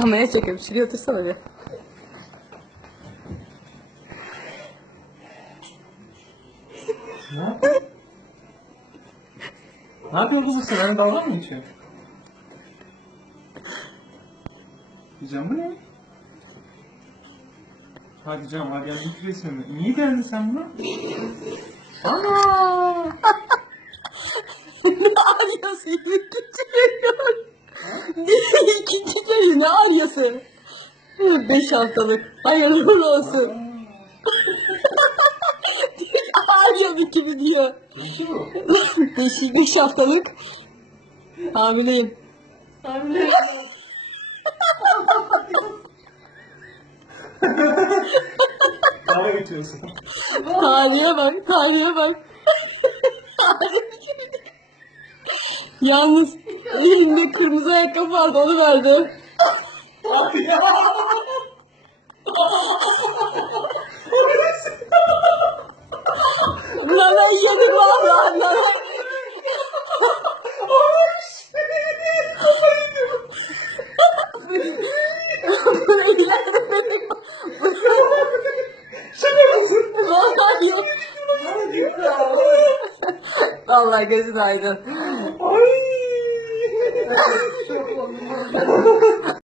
Kameraya çekiyorum. Şuraya otursana bir. Ne? Ne yapıyorsun kızım sen? Hani dalga mı geçiyorsun? Can bu ne? Hadi Can hadi yandım resmini. Niye geldin sen buna? Aa! ne arıyorsun? Arıyorsun? Beş haftalık. Hayırlı olsun. Arıyor bir gibi diyor. Beş, beş haftalık. Hamileyim. Hamile. Dalga geçiyorsun. Tarihe bak, tarihe bak. Yalnız elinde kırmızı ayakkabı vardı onu verdi. Hadi ya. Nana yedim valla nana. Vallahi yok. Vallahi gözün aydın. Ay.